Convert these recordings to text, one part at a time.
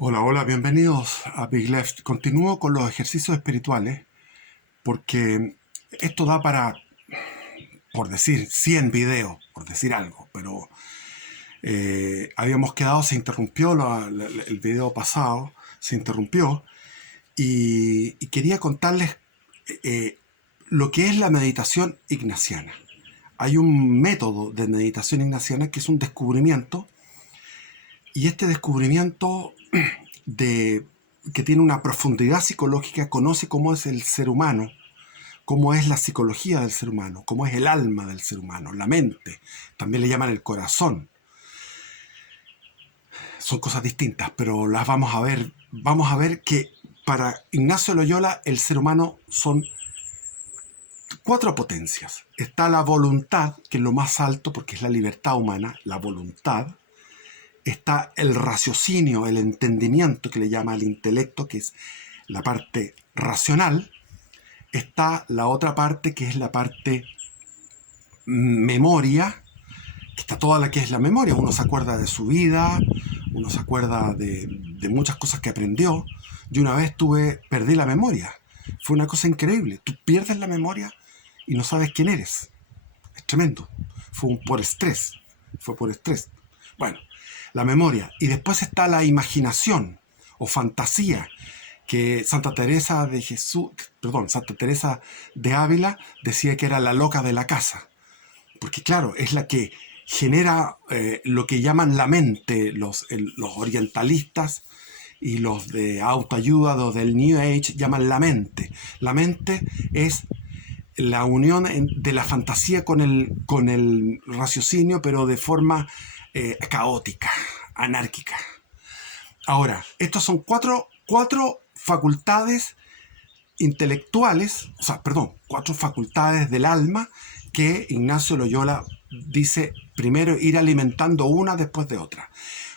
Hola, hola, bienvenidos a Big Left. Continúo con los ejercicios espirituales porque esto da para, por decir, 100 videos, por decir algo, pero habíamos quedado, se interrumpió el video pasado, se interrumpió y quería contarles eh, lo que es la meditación ignaciana. Hay un método de meditación ignaciana que es un descubrimiento y este descubrimiento de, que tiene una profundidad psicológica, conoce cómo es el ser humano, cómo es la psicología del ser humano, cómo es el alma del ser humano, la mente, también le llaman el corazón. Son cosas distintas, pero las vamos a ver. Vamos a ver que para Ignacio Loyola el ser humano son cuatro potencias. Está la voluntad, que es lo más alto porque es la libertad humana, la voluntad. Está el raciocinio, el entendimiento, que le llama el intelecto, que es la parte racional. Está la otra parte, que es la parte memoria, que está toda la que es la memoria. Uno se acuerda de su vida, uno se acuerda de muchas cosas que aprendió. Yo una vez perdí la memoria. Fue una cosa increíble. Tú pierdes la memoria y no sabes quién eres. Es tremendo. Por estrés. Fue por estrés. Bueno, la memoria. Y después está la imaginación o fantasía, que Santa Teresa de Ávila decía que era la loca de la casa. Porque claro, es la que genera lo que llaman la mente los orientalistas y los de autoayuda, los del New Age, llaman la mente. La mente es la unión de la fantasía con el raciocinio, pero de forma caótica, anárquica. Ahora, estos son cuatro facultades intelectuales, cuatro facultades del alma que Ignacio Loyola dice primero ir alimentando una después de otra.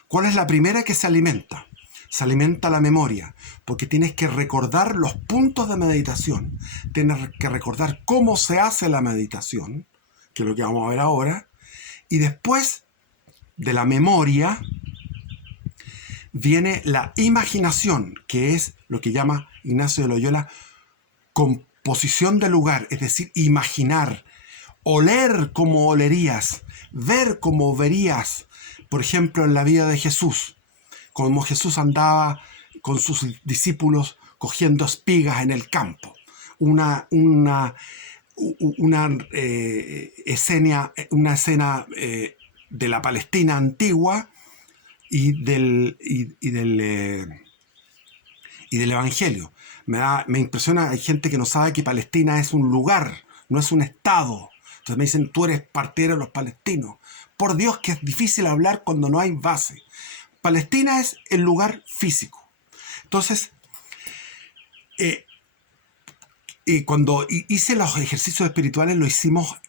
¿Cuál es la primera que se alimenta? Se alimenta la memoria, porque tienes que recordar los puntos de meditación, tienes que recordar cómo se hace la meditación, que es lo que vamos a ver ahora, y después de la memoria viene la imaginación, que es lo que llama Ignacio de Loyola composición de lugar, es decir, imaginar, oler como olerías, ver como verías, por ejemplo, en la vida de Jesús, como Jesús andaba con sus discípulos cogiendo espigas en el campo. Una escena de la Palestina antigua y del Evangelio. Me impresiona, hay gente que no sabe que Palestina es un lugar, no es un estado. Entonces me dicen, tú eres partidero de los palestinos. Por Dios que es difícil hablar cuando no hay base. Palestina es el lugar físico. Entonces, cuando hice los ejercicios espirituales, lo hicimos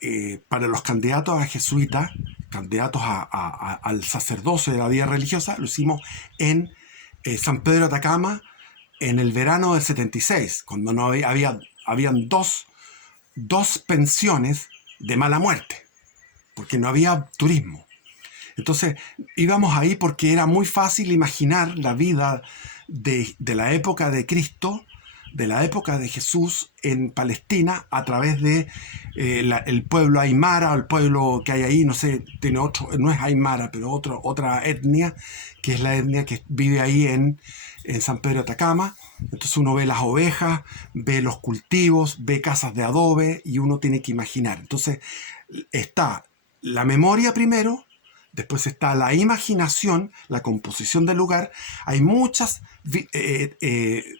para los candidatos a jesuitas, candidatos al sacerdocio de la vida religiosa, lo hicimos en San Pedro de Atacama en el verano del 76, cuando no habían dos pensiones de mala muerte, porque no había turismo. Entonces íbamos ahí porque era muy fácil imaginar la vida de la época de Cristo, de la época de Jesús en Palestina a través de el pueblo aymara, el pueblo que hay ahí, no sé, tiene otro, no es aymara, pero otra etnia, que es la etnia que vive ahí en San Pedro de Atacama. Entonces uno ve las ovejas, ve los cultivos, ve casas de adobe y uno tiene que imaginar. Entonces está la memoria primero, después está la imaginación, la composición del lugar. Hay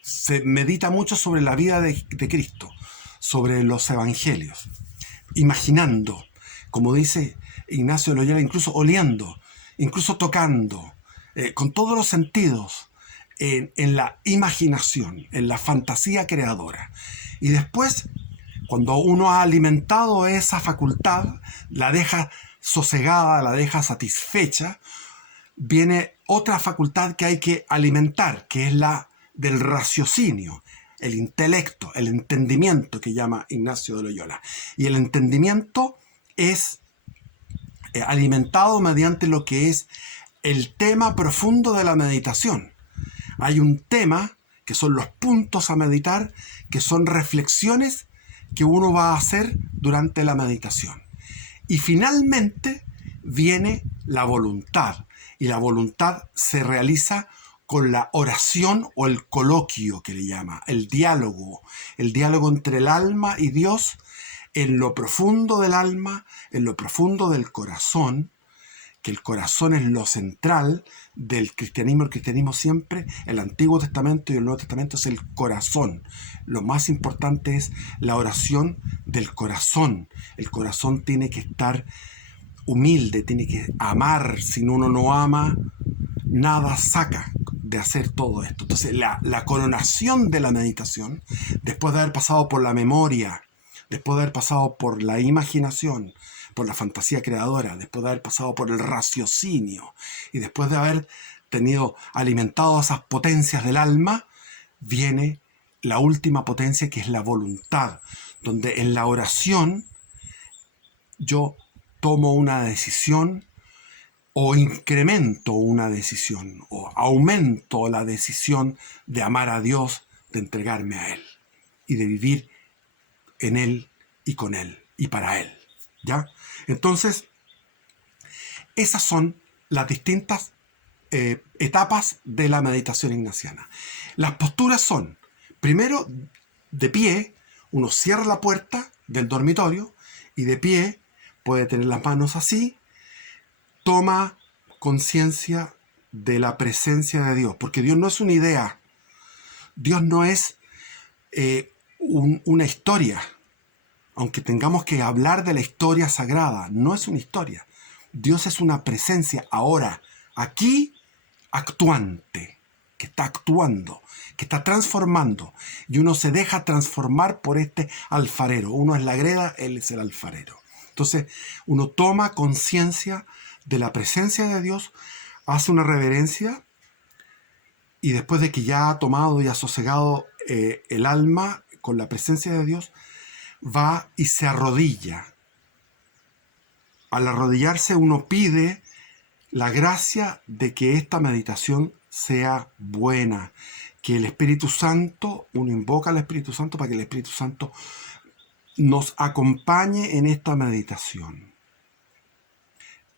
se medita mucho sobre la vida de Cristo, sobre los evangelios, imaginando, como dice Ignacio de Loyola, incluso oliendo, incluso tocando, con todos los sentidos, en la imaginación, en la fantasía creadora. Y después, cuando uno ha alimentado esa facultad, la deja sosegada, la deja satisfecha, viene otra facultad que hay que alimentar, que es la del raciocinio, el intelecto, el entendimiento que llama Ignacio de Loyola. Y el entendimiento es alimentado mediante lo que es el tema profundo de la meditación. Hay un tema, que son los puntos a meditar, que son reflexiones que uno va a hacer durante la meditación. Y finalmente viene la voluntad. Y la voluntad se realiza con la oración o el coloquio que le llama, el diálogo entre el alma y Dios en lo profundo del alma, en lo profundo del corazón, que el corazón es lo central del cristianismo. El cristianismo siempre, el Antiguo Testamento y el Nuevo Testamento, es el corazón. Lo más importante es la oración del corazón. El corazón tiene que estar humilde, tiene que amar. Si uno no ama, nada saca de hacer todo esto. Entonces la coronación de la meditación, después de haber pasado por la memoria, después de haber pasado por la imaginación, por la fantasía creadora, después de haber pasado por el raciocinio y después de haber alimentado esas potencias del alma, viene la última potencia, que es la voluntad, donde en la oración yo tomo una decisión o incremento una decisión o aumento la decisión de amar a Dios, de entregarme a Él y de vivir en Él y con Él y para Él. ¿Ya? Entonces, esas son las distintas etapas de la meditación ignaciana. Las posturas son, primero, de pie, uno cierra la puerta del dormitorio y de pie puede tener las manos así, toma conciencia de la presencia de Dios, porque Dios no es una idea, Dios no es una historia. Aunque tengamos que hablar de la historia sagrada, no es una historia. Dios es una presencia ahora, aquí, actuante, que está actuando, que está transformando. Y uno se deja transformar por este alfarero. Uno es la greda, Él es el alfarero. Entonces, uno toma conciencia de la presencia de Dios, hace una reverencia, y después de que ya ha tomado y ha sosegado el alma con la presencia de Dios, va y se arrodilla. Al arrodillarse uno pide la gracia de que esta meditación sea buena, que el Espíritu Santo, uno invoca al Espíritu Santo para que el Espíritu Santo nos acompañe en esta meditación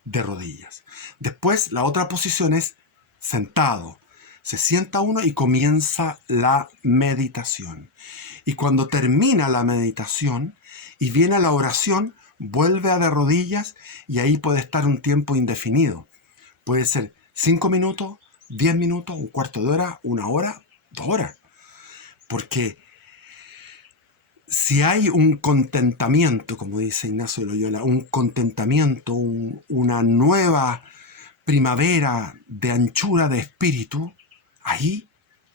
de rodillas. Después la otra posición es sentado. Se sienta uno y comienza la meditación. Y cuando termina la meditación y viene la oración, vuelve a de rodillas y ahí puede estar un tiempo indefinido. Puede ser 5 minutos, 10 minutos, un cuarto de hora, 1 hora, 2 horas. Porque si hay un contentamiento, como dice Ignacio de Loyola, un contentamiento, una nueva primavera de anchura de espíritu, ahí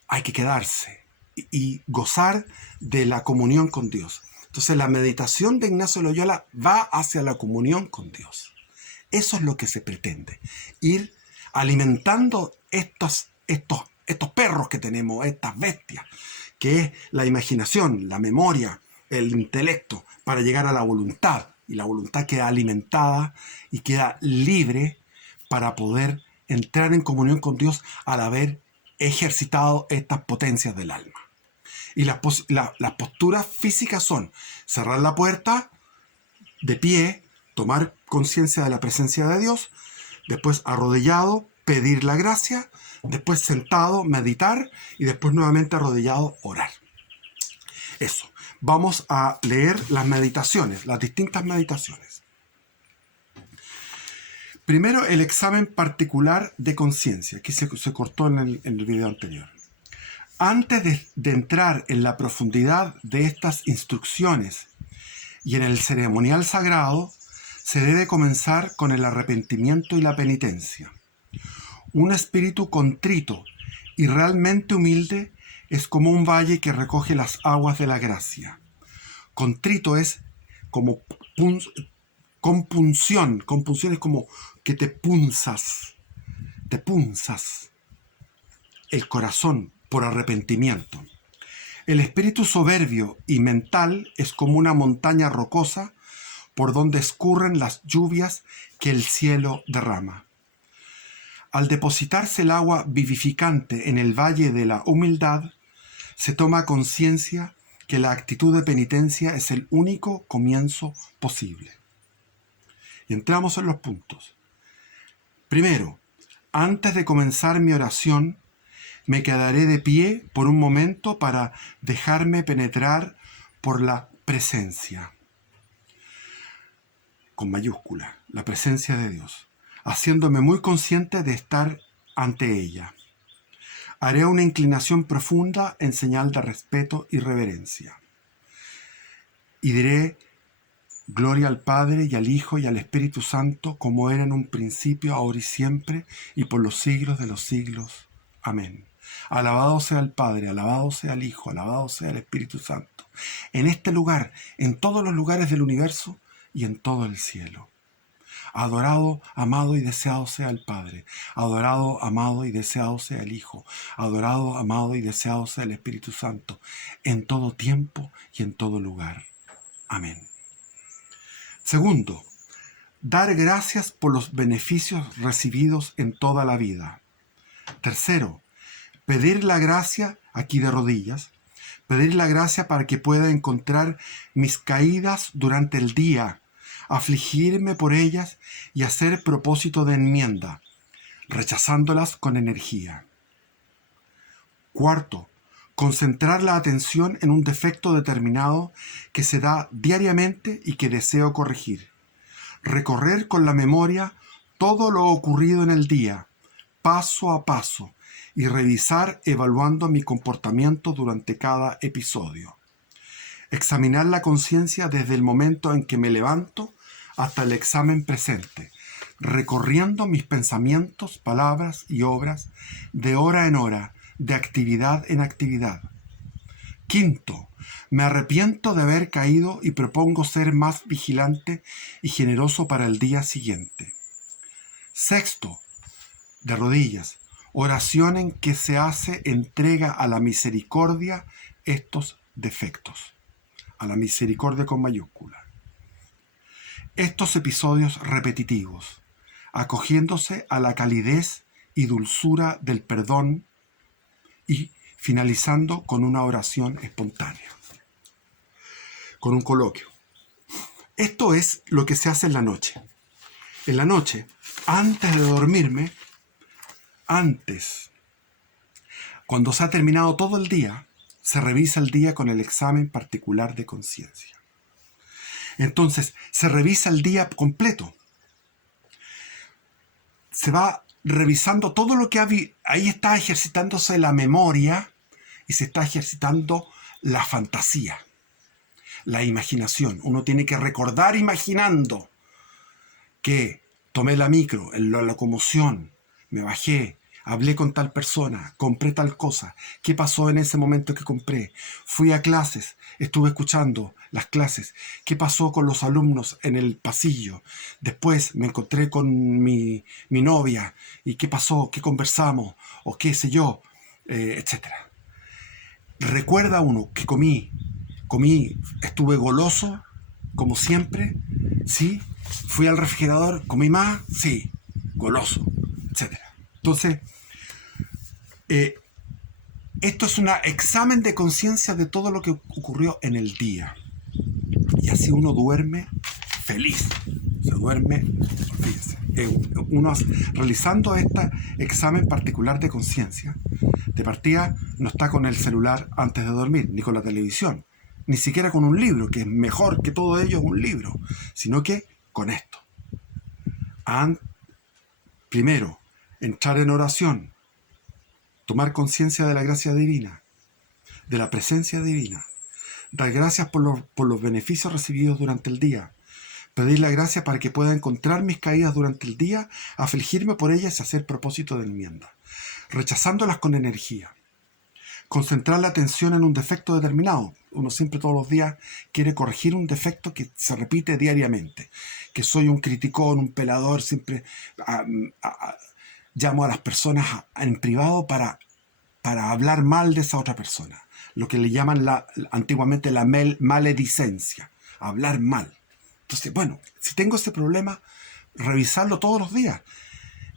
hay que quedarse y gozar de la comunión con Dios. Entonces la meditación de Ignacio de Loyola va hacia la comunión con Dios. Eso es lo que se pretende. Ir alimentando estos perros que tenemos, estas bestias, que es la imaginación, la memoria, el intelecto, para llegar a la voluntad. Y la voluntad queda alimentada y queda libre para poder entrar en comunión con Dios al haber ejercitado estas potencias del alma. Y las posturas físicas son cerrar la puerta, de pie, tomar conciencia de la presencia de Dios, después arrodillado, pedir la gracia, después sentado, meditar, y después nuevamente arrodillado, orar. Eso. Vamos a leer las meditaciones, las distintas meditaciones. Primero, el examen particular de conciencia, que se cortó en el video anterior. Antes de entrar en la profundidad de estas instrucciones y en el ceremonial sagrado, se debe comenzar con el arrepentimiento y la penitencia. Un espíritu contrito y realmente humilde es como un valle que recoge las aguas de la gracia. Contrito es como compunción. Compunción es como que te punzas el corazón por arrepentimiento. El espíritu soberbio y mental es como una montaña rocosa por donde escurren las lluvias que el cielo derrama. Al depositarse el agua vivificante en el valle de la humildad, se toma conciencia que la actitud de penitencia es el único comienzo posible. Y entramos en los puntos. Primero, antes de comenzar mi oración, me quedaré de pie por un momento para dejarme penetrar por la presencia, con mayúscula, la presencia de Dios, haciéndome muy consciente de estar ante ella. Haré una inclinación profunda en señal de respeto y reverencia. Y diré: gloria al Padre, y al Hijo, y al Espíritu Santo, como era en un principio, ahora y siempre, y por los siglos de los siglos. Amén. Alabado sea el Padre, alabado sea el Hijo, alabado sea el Espíritu Santo, en este lugar, en todos los lugares del universo y en todo el cielo. Adorado, amado y deseado sea el Padre. Adorado, amado y deseado sea el Hijo. Adorado, amado y deseado sea el Espíritu Santo, en todo tiempo y en todo lugar. Amén. Segundo, dar gracias por los beneficios recibidos en toda la vida. Tercero, pedir la gracia, aquí de rodillas, pedir la gracia para que pueda encontrar mis caídas durante el día, afligirme por ellas y hacer propósito de enmienda, rechazándolas con energía. Cuarto, concentrar la atención en un defecto determinado que se da diariamente y que deseo corregir. Recorrer con la memoria todo lo ocurrido en el día, paso a paso, y revisar evaluando mi comportamiento durante cada episodio. Examinar la conciencia desde el momento en que me levanto hasta el examen presente, recorriendo mis pensamientos, palabras y obras de hora en hora, de actividad en actividad. Quinto, me arrepiento de haber caído y propongo ser más vigilante y generoso para el día siguiente. Sexto, de rodillas, oración en que se hace entrega a la misericordia estos defectos, a la misericordia con mayúscula. Estos episodios repetitivos, acogiéndose a la calidez y dulzura del perdón y finalizando con una oración espontánea, con un coloquio. Esto es lo que se hace en la noche. En la noche, antes de dormirme, cuando se ha terminado todo el día, se revisa el día con el examen particular de conciencia. Entonces, se revisa el día completo. Se va revisando todo lo que ahí está ejercitándose la memoria y se está ejercitando la fantasía, la imaginación. Uno tiene que recordar imaginando que tomé la micro, en la locomoción, me bajé, hablé con tal persona, compré tal cosa, qué pasó en ese momento que compré, fui a clases, estuve escuchando las clases, qué pasó con los alumnos en el pasillo, después me encontré con mi novia y qué pasó, qué conversamos, o qué sé yo, etc. Recuerda uno que comí, estuve goloso, como siempre, ¿sí? Fui al refrigerador, comí más, sí, goloso, etc. Entonces, esto es un examen de conciencia de todo lo que ocurrió en el día. Y así uno duerme feliz. Se duerme, fíjense. Uno realizando este examen particular de conciencia, de partida no está con el celular antes de dormir, ni con la televisión, ni siquiera con un libro, que es mejor que todo ello, es un libro, sino que con esto. Primero, entrar en oración, tomar conciencia de la gracia divina, de la presencia divina, dar gracias por los beneficios recibidos durante el día, pedir la gracia para que pueda encontrar mis caídas durante el día, afligirme por ellas y hacer propósito de enmienda, rechazándolas con energía. Concentrar la atención en un defecto determinado. Uno siempre todos los días quiere corregir un defecto que se repite diariamente. Que soy un criticón, un pelador, siempre llamo a las personas en privado para hablar mal de esa otra persona. Lo que le llaman antiguamente la maledicencia. Hablar mal. Entonces, bueno, si tengo ese problema, revisarlo todos los días.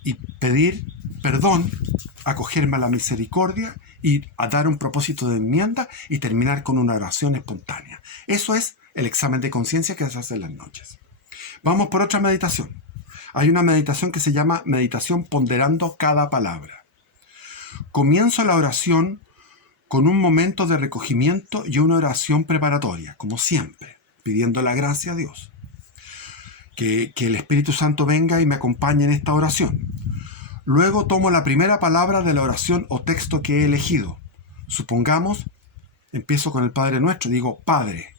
y pedir perdón, acogerme a la misericordia y a dar un propósito de enmienda y terminar con una oración espontánea. Eso es el examen de conciencia que se hace en las noches. Vamos por otra meditación. Hay una meditación que se llama meditación ponderando cada palabra. Comienzo la oración con un momento de recogimiento y una oración preparatoria, como siempre, pidiendo la gracia a Dios. Que el Espíritu Santo venga y me acompañe en esta oración. Luego tomo la primera palabra de la oración o texto que he elegido. Supongamos, empiezo con el Padre Nuestro, digo Padre,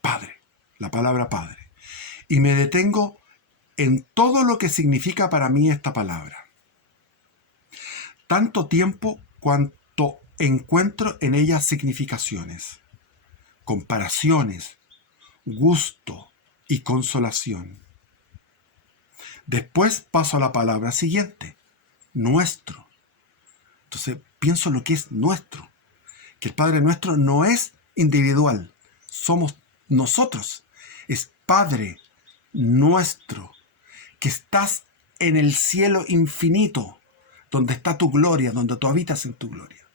Padre, la palabra Padre. Y me detengo en todo lo que significa para mí esta palabra. Tanto tiempo cuanto encuentro en ella significaciones, comparaciones, gusto y consolación. Después paso a la palabra siguiente, nuestro. Entonces pienso lo que es nuestro, que el Padre Nuestro no es individual, somos nosotros, es Padre Nuestro, que estás en el cielo infinito, donde está tu gloria, donde tú habitas en tu gloria.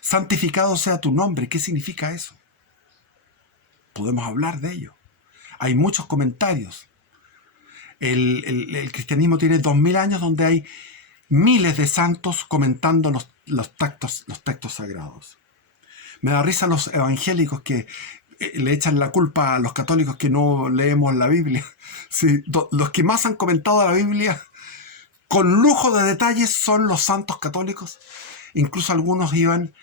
Santificado sea tu nombre. ¿Qué significa eso? Podemos hablar de ello. Hay muchos comentarios. El cristianismo tiene 2000 años donde hay miles de santos comentando los textos sagrados. Me da risa los evangélicos que le echan la culpa a los católicos que no leemos la Biblia. Sí, los que más han comentado la Biblia con lujo de detalles son los santos católicos. Incluso algunos iban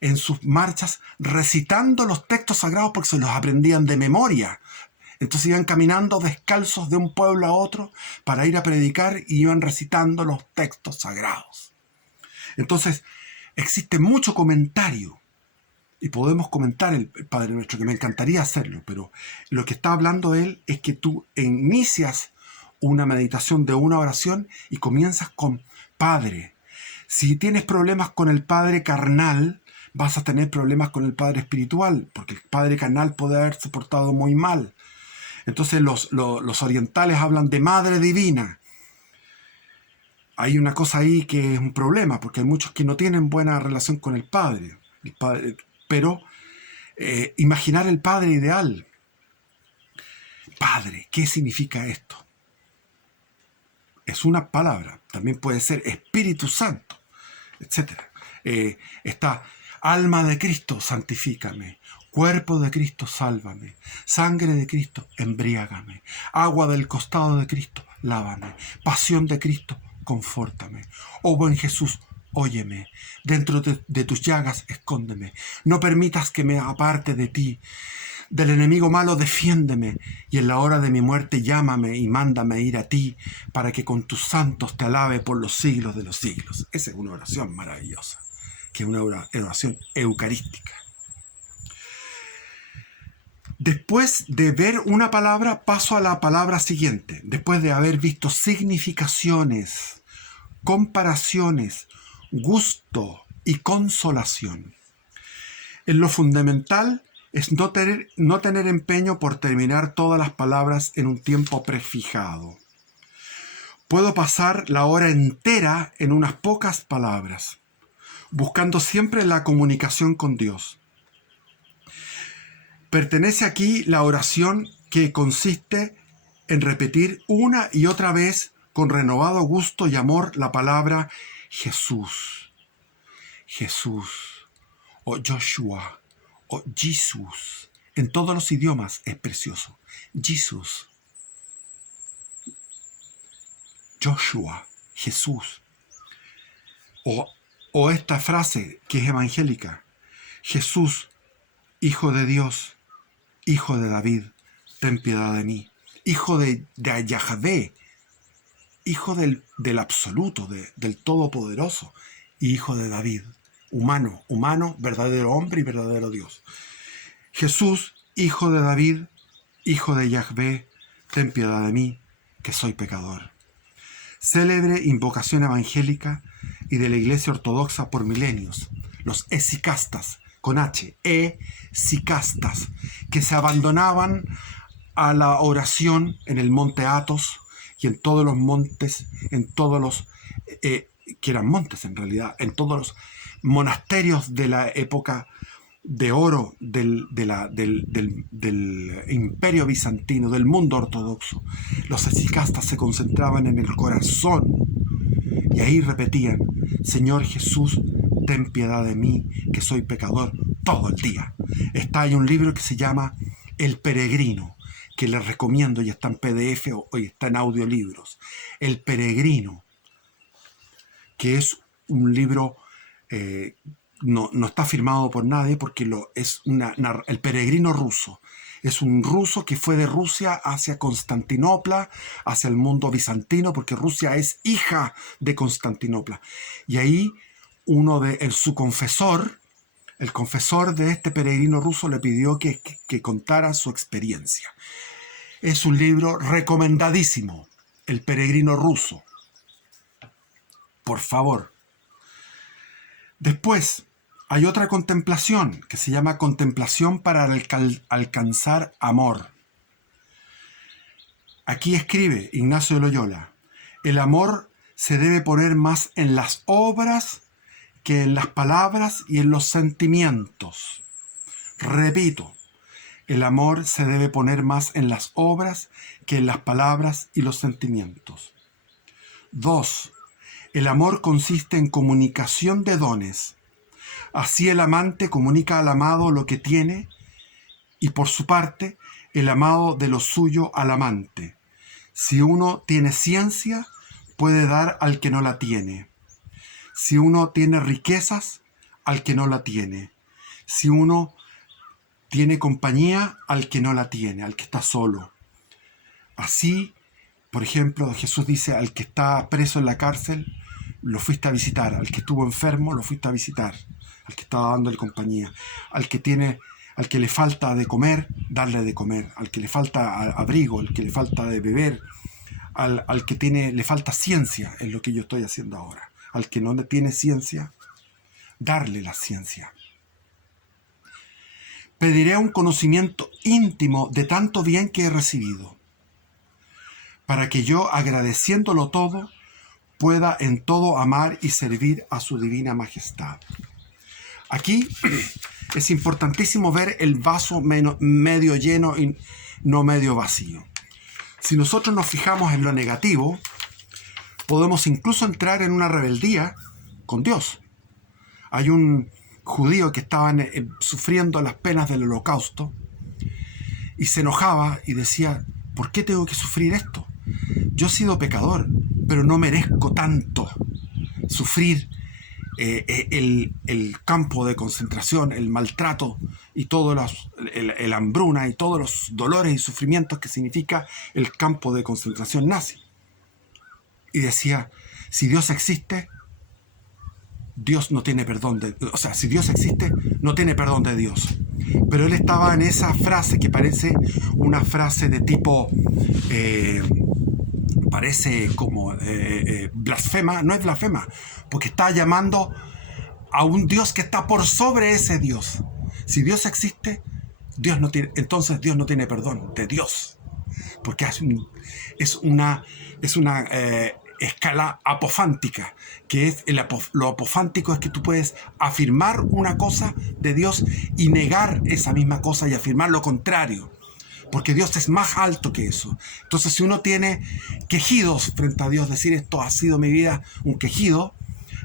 en sus marchas recitando los textos sagrados porque se los aprendían de memoria. Entonces iban caminando descalzos de un pueblo a otro para ir a predicar y iban recitando los textos sagrados. Entonces existe mucho comentario y podemos comentar el Padre Nuestro, que me encantaría hacerlo, pero lo que está hablando él es que tú inicias una meditación de una oración y comienzas con Padre. Si tienes problemas con el Padre carnal, vas a tener problemas con el Padre espiritual, porque el Padre carnal puede haberse portado muy mal. Entonces los orientales hablan de Madre Divina. Hay una cosa ahí que es un problema, porque hay muchos que no tienen buena relación con el Padre. Pero imaginar el Padre ideal. Padre, ¿qué significa esto? Es una palabra. También puede ser Espíritu Santo, etc. Está alma de Cristo, santifícame. Cuerpo de Cristo, sálvame. Sangre de Cristo, embriágame. Agua del costado de Cristo, lávame. Pasión de Cristo, confórtame. Oh buen Jesús, óyeme. Dentro de tus llagas, escóndeme. No permitas que me aparte de ti. Del enemigo malo, defiéndeme. Y en la hora de mi muerte, llámame y mándame ir a ti, para que con tus santos te alabe por los siglos de los siglos. Esa es una oración maravillosa, que es una oración eucarística. Después de ver una palabra, paso a la palabra siguiente. Después de haber visto significaciones, comparaciones, gusto y consolación. En lo fundamental es no tener empeño por terminar todas las palabras en un tiempo prefijado. Puedo pasar la hora entera en unas pocas palabras, buscando siempre la comunicación con Dios. Pertenece aquí la oración que consiste en repetir una y otra vez con renovado gusto y amor la palabra Jesús, Jesús, o Joshua, o Jesús. En todos los idiomas es precioso. Jesús, Joshua, Jesús. O esta frase que es evangélica: Jesús, Hijo de Dios, Hijo de David, ten piedad de mí. Hijo de Yahvé, Hijo del absoluto, del Todopoderoso, y Hijo de David, humano, verdadero hombre y verdadero Dios. Jesús, Hijo de David, Hijo de Yahvé, ten piedad de mí, que soy pecador. Célebre invocación evangélica y de la Iglesia Ortodoxa por milenios, los esicastas, con H, que se abandonaban a la oración en el monte Athos y en todos los montes, en todos los, que eran montes en realidad, en todos los monasterios de la época de oro del imperio bizantino, del mundo ortodoxo. Los hexicastas se concentraban en el corazón y ahí repetían: Señor Jesús, ten piedad de mí, que soy pecador, todo el día. Hay un libro que se llama El Peregrino, que les recomiendo, y está en PDF o está en audiolibros. El Peregrino, que es un libro, no está firmado por nadie, porque el peregrino ruso. Es un ruso que fue de Rusia hacia Constantinopla, hacia el mundo bizantino, porque Rusia es hija de Constantinopla. Y ahí su confesor, el confesor de este peregrino ruso, le pidió que contara su experiencia. Es un libro recomendadísimo, El Peregrino Ruso. Por favor. Después hay otra contemplación que se llama contemplación para alcanzar amor. Aquí escribe Ignacio de Loyola: el amor se debe poner más en las obras que en las palabras y en los sentimientos. Repito, el amor se debe poner más en las obras que en las palabras y los sentimientos. 2. El amor consiste en comunicación de dones. Así el amante comunica al amado lo que tiene, y por su parte, el amado de lo suyo al amante. Si uno tiene ciencia, puede dar al que no la tiene. Si uno tiene riquezas, al que no la tiene. Si uno tiene compañía, al que no la tiene, al que está solo. Así, por ejemplo, Jesús dice: al que está preso en la cárcel, lo fuiste a visitar. Al que estuvo enfermo, lo fuiste a visitar. Al que estaba dándole compañía. Al que le falta de comer, darle de comer. Al que le falta abrigo, al que le falta de beber. Al que le falta ciencia, es lo que yo estoy haciendo ahora. Al que no tiene ciencia, darle la ciencia. Pediré un conocimiento íntimo de tanto bien que he recibido, para que yo, agradeciéndolo todo, pueda en todo amar y servir a su divina majestad. Aquí es importantísimo ver el vaso medio lleno y no medio vacío. Si nosotros nos fijamos en lo negativo, podemos incluso entrar en una rebeldía con Dios. Hay un judío que estaba sufriendo las penas del holocausto y se enojaba y decía: ¿por qué tengo que sufrir esto? Yo he sido pecador, pero no merezco tanto sufrir el campo de concentración, el maltrato y el hambruna y todos los dolores y sufrimientos que significa el campo de concentración nazi. Y decía: si Dios existe, Dios no tiene perdón si Dios existe, no tiene perdón de Dios. Pero él estaba en esa frase que parece una frase de tipo parece como blasfema. No es blasfema, porque está llamando a un Dios que está por sobre ese Dios. Si Dios existe, entonces Dios no tiene perdón de Dios, porque es una escala apofántica, que es lo apofántico es que tú puedes afirmar una cosa de Dios y negar esa misma cosa y afirmar lo contrario, porque Dios es más alto que eso. Entonces, si uno tiene quejidos frente a Dios, decir: esto ha sido mi vida un quejido,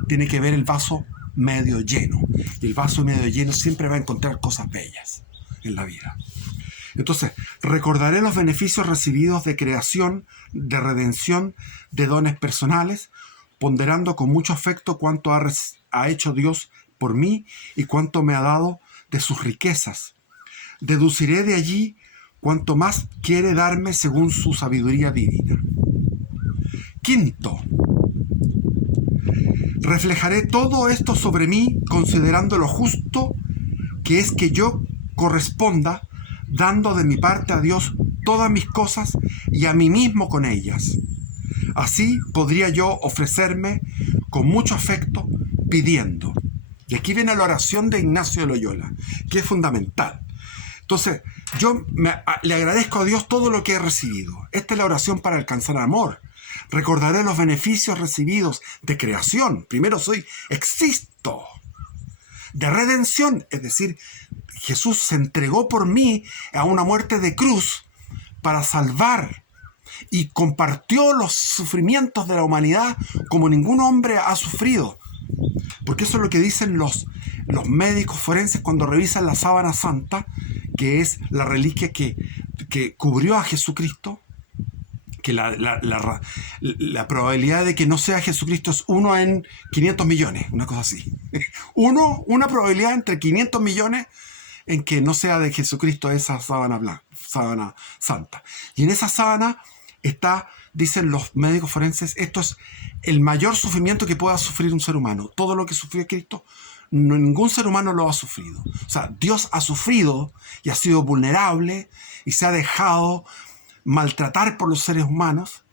tiene que ver el vaso medio lleno, y el vaso medio lleno siempre va a encontrar cosas bellas en la vida. Entonces, recordaré los beneficios recibidos de creación, de redención, de dones personales, ponderando con mucho afecto cuánto ha hecho Dios por mí y cuánto me ha dado de sus riquezas. Deduciré de allí cuánto más quiere darme según su sabiduría divina. 5. Reflejaré todo esto sobre mí, considerando lo justo que es que yo corresponda, dando de mi parte a Dios todas mis cosas y a mí mismo con ellas. Así podría yo ofrecerme con mucho afecto pidiendo. Y aquí viene la oración de Ignacio de Loyola, que es fundamental. Entonces, yo le agradezco a Dios todo lo que he recibido. Esta es la oración para alcanzar amor. Recordaré los beneficios recibidos de creación. Primero existo. De redención, es decir, Jesús se entregó por mí a una muerte de cruz para salvar y compartió los sufrimientos de la humanidad como ningún hombre ha sufrido. Porque eso es lo que dicen los médicos forenses cuando revisan la sábana santa, que es la reliquia que cubrió a Jesucristo, que la probabilidad de que no sea Jesucristo es 1 en 500 millones, una cosa así. Una probabilidad entre 500 millones en que no sea de Jesucristo esa sábana santa. Y en esa sábana está, dicen los médicos forenses, esto es el mayor sufrimiento que pueda sufrir un ser humano. Todo lo que sufrió Cristo, ningún ser humano lo ha sufrido. O sea, Dios ha sufrido y ha sido vulnerable y se ha dejado maltratar por los seres humanos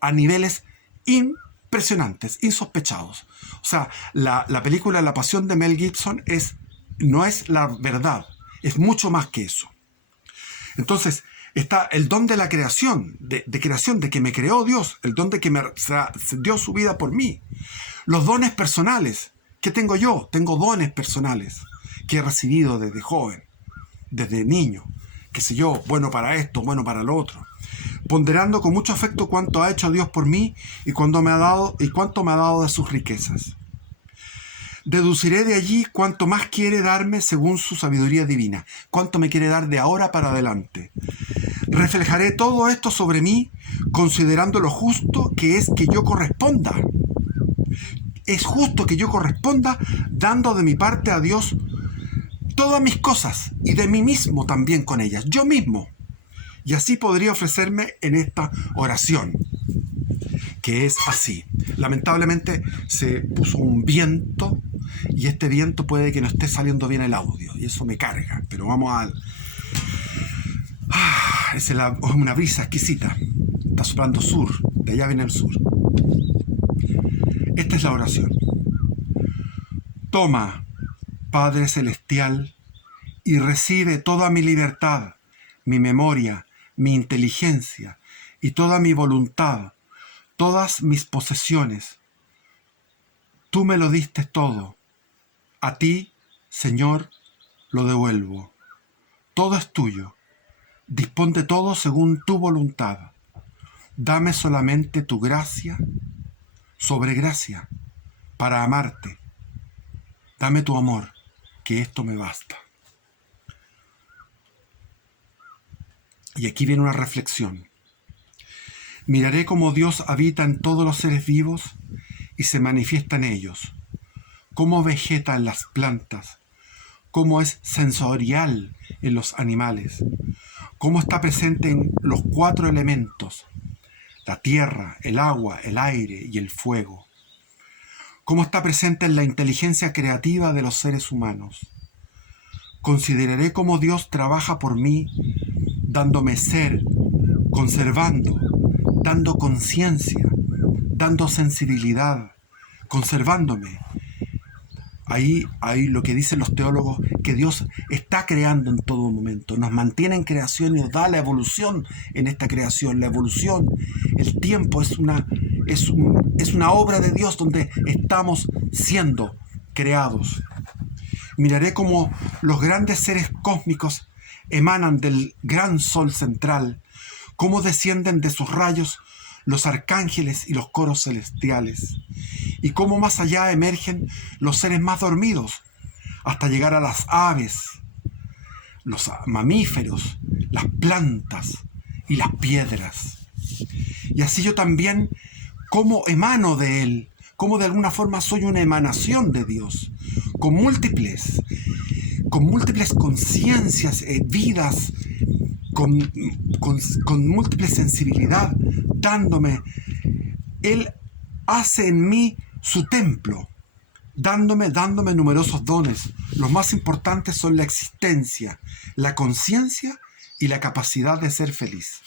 a niveles impresionantes, insospechados. O sea, la película La Pasión de Mel Gibson no es la verdad, es mucho más que eso. Entonces, está el don de la creación, de creación, de que me creó Dios, el don de que me dio su vida por mí. Los dones personales, ¿qué tengo yo? Tengo dones personales que he recibido desde joven, desde niño, qué sé yo, bueno para esto, bueno para lo otro. Ponderando con mucho afecto cuánto ha hecho Dios por mí y cuánto me ha dado de sus riquezas. Deduciré de allí cuánto más quiere darme según su sabiduría divina, cuánto me quiere dar de ahora para adelante. Reflejaré todo esto sobre mí, considerando lo justo que es que yo corresponda. Es justo que yo corresponda dando de mi parte a Dios todas mis cosas y de mí mismo también con ellas, yo mismo. Y así podría ofrecerme en esta oración, que es así. Lamentablemente se puso un viento y este viento puede que no esté saliendo bien el audio y eso me carga, pero vamos a... Es una brisa exquisita, está soplando sur, de allá viene el sur. Esta es la oración. Toma, Padre Celestial, y recibe toda mi libertad, mi memoria, mi inteligencia y toda mi voluntad, todas mis posesiones. Tú me lo diste todo. A ti, Señor, lo devuelvo. Todo es tuyo. Dispón de todo según tu voluntad. Dame solamente tu gracia sobre gracia para amarte. Dame tu amor, que esto me basta. Y aquí viene una reflexión. Miraré cómo Dios habita en todos los seres vivos y se manifiesta en ellos. Cómo vegeta en las plantas. Cómo es sensorial en los animales. Cómo está presente en los 4 elementos. La tierra, el agua, el aire y el fuego. Cómo está presente en la inteligencia creativa de los seres humanos. Consideraré cómo Dios trabaja por mí, dándome ser, conservando, dando conciencia, dando sensibilidad, conservándome. Ahí lo que dicen los teólogos, que Dios está creando en todo momento, nos mantiene en creación y nos da la evolución en esta creación. La evolución, el tiempo es una obra de Dios donde estamos siendo creados. Miraré cómo los grandes seres cósmicos emanan del gran sol central, cómo descienden de sus rayos los arcángeles y los coros celestiales, y cómo más allá emergen los seres más dormidos, hasta llegar a las aves, los mamíferos, las plantas y las piedras. Y así yo también, cómo emano de Él, cómo de alguna forma soy una emanación de Dios, con múltiples conciencias, vidas, con múltiple sensibilidad, dándome. Él hace en mí su templo, dándome numerosos dones. Los más importantes son la existencia, la conciencia y la capacidad de ser feliz.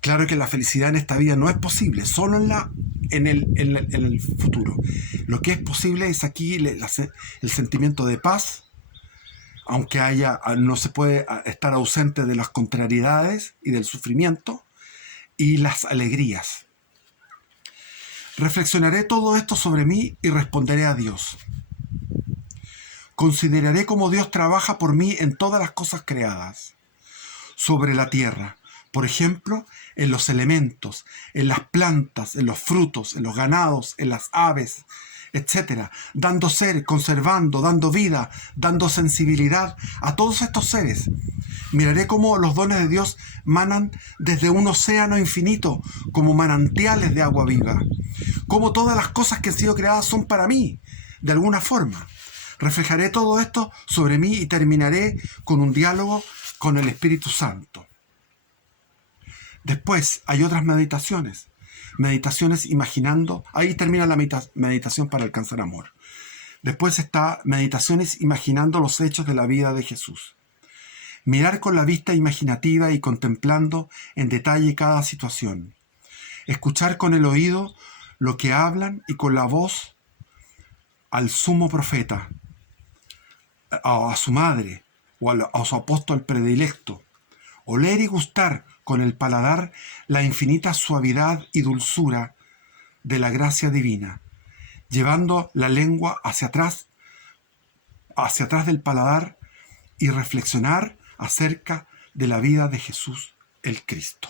Claro que la felicidad en esta vida no es posible, solo en el futuro. Lo que es posible es aquí el sentimiento de paz, aunque no se puede estar ausente de las contrariedades y del sufrimiento y las alegrías. Reflexionaré todo esto sobre mí y responderé a Dios. Consideraré cómo Dios trabaja por mí en todas las cosas creadas sobre la tierra. Por ejemplo, en los elementos, en las plantas, en los frutos, en los ganados, en las aves, etcétera, dando ser, conservando, dando vida, dando sensibilidad a todos estos seres. Miraré cómo los dones de Dios manan desde un océano infinito, como manantiales de agua viva. Cómo todas las cosas que han sido creadas son para mí, de alguna forma. Reflejaré todo esto sobre mí y terminaré con un diálogo con el Espíritu Santo. Después hay otras meditaciones. Meditaciones imaginando. Ahí termina la meditación para alcanzar amor. Después está meditaciones imaginando los hechos de la vida de Jesús. Mirar con la vista imaginativa y contemplando en detalle cada situación. Escuchar con el oído lo que hablan y con la voz al sumo profeta, a su madre o a su apóstol predilecto. Oler y gustar con el paladar la infinita suavidad y dulzura de la gracia divina, llevando la lengua hacia atrás del paladar y reflexionar acerca de la vida de Jesús el Cristo.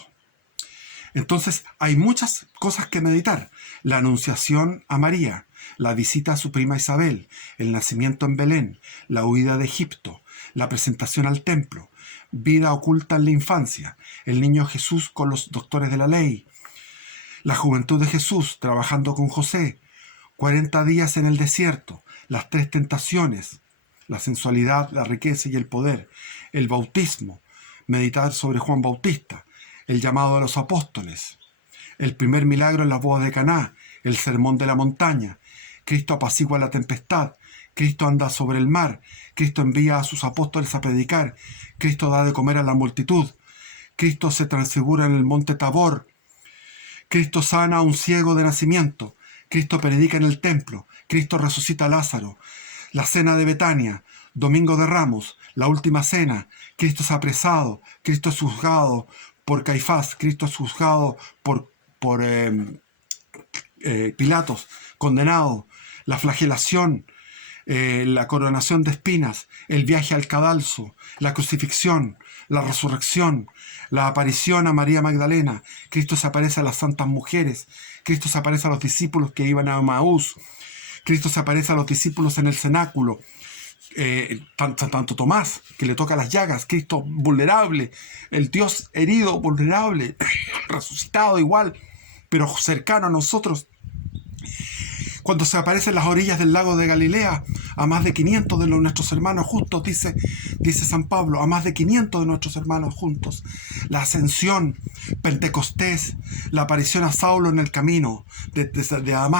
Entonces hay muchas cosas que meditar. La anunciación a María, la visita a su prima Isabel, el nacimiento en Belén, la huida de Egipto, la presentación al templo, vida oculta en la infancia, el niño Jesús con los doctores de la ley, la juventud de Jesús trabajando con José, 40 días en el desierto, las 3 tentaciones, la sensualidad, la riqueza y el poder, el bautismo, meditar sobre Juan Bautista, el llamado de los apóstoles, el primer milagro en las bodas de Caná, el sermón de la montaña, Cristo apacigua la tempestad, Cristo anda sobre el mar, Cristo envía a sus apóstoles a predicar, Cristo da de comer a la multitud, Cristo se transfigura en el monte Tabor, Cristo sana a un ciego de nacimiento, Cristo predica en el templo, Cristo resucita a Lázaro, la cena de Betania, Domingo de Ramos, la última cena, Cristo es apresado, Cristo es juzgado por Caifás, Cristo es juzgado por Pilatos, condenado, la flagelación, la coronación de espinas, el viaje al cadalso, la crucifixión, la resurrección, la aparición a María Magdalena, Cristo se aparece a las santas mujeres, Cristo se aparece a los discípulos que iban a Maús, Cristo se aparece a los discípulos en el cenáculo, tanto Tomás, que le toca las llagas, Cristo vulnerable, el Dios herido, vulnerable, resucitado igual, pero cercano a nosotros. Cuando se aparece en las orillas del lago de Galilea, a más de 500 de nuestros hermanos juntos, dice San Pablo, a más de 500 de nuestros hermanos juntos. La ascensión, Pentecostés, la aparición a Saulo en el camino de Damasco,